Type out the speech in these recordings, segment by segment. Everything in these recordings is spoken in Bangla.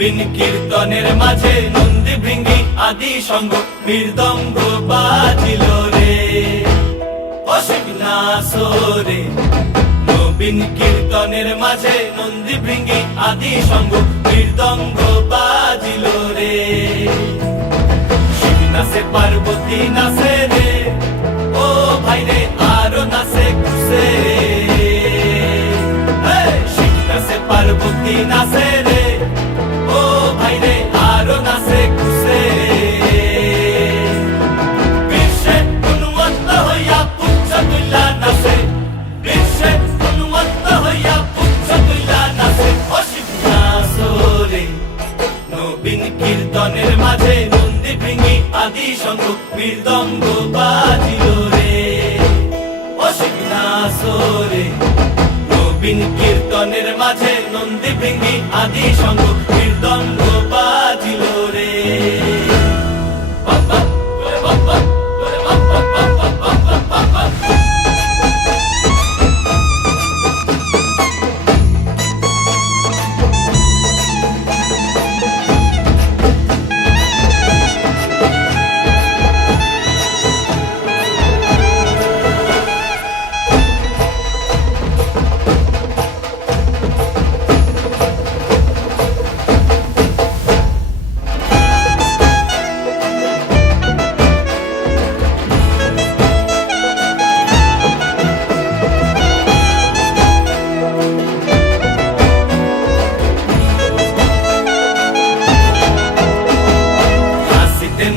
নবীন কীর্তনের মাঝে নন্দী ভৃঙ্গি আদি সঙ্গ মৃদঙ্গ বাজিল রে অসিক নাসরে। নবীন কীর্তনের মাঝে নন্দী ভৃঙ্গি আদি সঙ্গ মৃদঙ্গ বাজিল রে। শিব নাচে পার্বতী নাচে রে, ও ভাই রে আরো নাচে খুশে। শিব নাচে পার্বতী নাচে রে, ও ভাই রে আরো নাচে খুশে। বিশ্বে উন্মত্ত হইয়া পুচ্ছ তুল্লা নাচে, বিশ্বে উন্মত্ত হইয়া পুচ্ছ তুল্লা নাচে অসিক নাচরে। নবীন কীর্তনের মাঝে নন্দী ভৃঙ্গি আদি সঙ্গ মৃদঙ্গ বাজিল রে অসিক নাচরে। নবীন কীর্তনের মাঝে নন্দী ভৃঙ্গি আদি সঙ্গ মৃদঙ্গ বাজিল রে।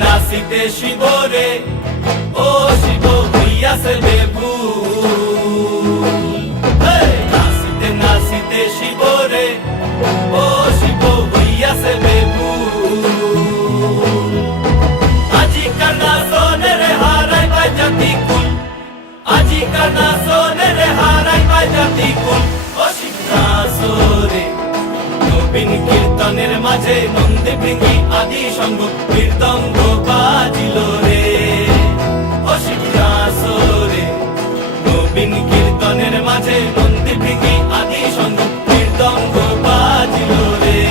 নাচিতে শিব রে, ও শিব হইয়াছে বেভুল। নাচিতে নাচিতে শিব রে, ও শিব হইয়াছে বেভুল। আজিকার নাচনে রে হারাই পাই জাতি কুল, আজিকার নাচনে রে হারাই পাই জাতি কুল অসিক নাচরে। নবীন কীর্তনের মাঝে নন্দী ভৃঙ্গি আদি সঙ্গ মৃদঙ্গ বাজিল রে অসিক নাচরে। নবীন কীর্তনের মাঝে নন্দী ভৃঙ্গি আদি সঙ্গ মৃদঙ্গ বাজিল রে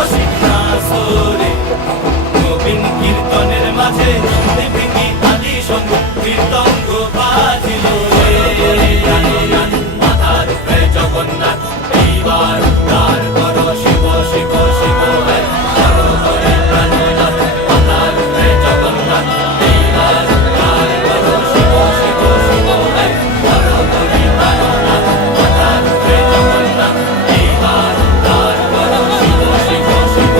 অসিক নাচরে। নবীন কীর্তনের মাঝে নন্দী ভৃঙ্গি আদি সঙ্গ মৃদঙ্গ বাজিল রে। মাথার উপরে জগন্নাথ এইবার উদ্ধার করো শিব শিব শিব করো করে প্রাণনাথ। মাথার উপরে জগন্নাথ এইবার উদ্ধার করো শিব শিব শিব করো করে প্রাণনাথ। মাথার উপরে জগন্নাথ এইবার উদ্ধার করো শিব শিব শিব।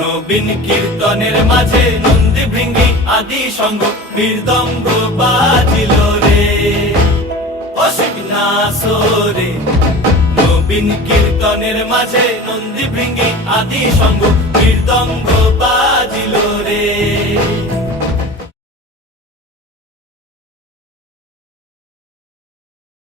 নবীন কীর্তনের মাঝে নন্দী ভৃঙ্গি আদি সঙ্গ মৃদঙ্গ বাজিল রে অসিক নাচরে। নবীন কীর্তনের মাঝে নন্দী ভৃঙ্গি আদি সঙ্গ মৃদঙ্গ বাজিল রে।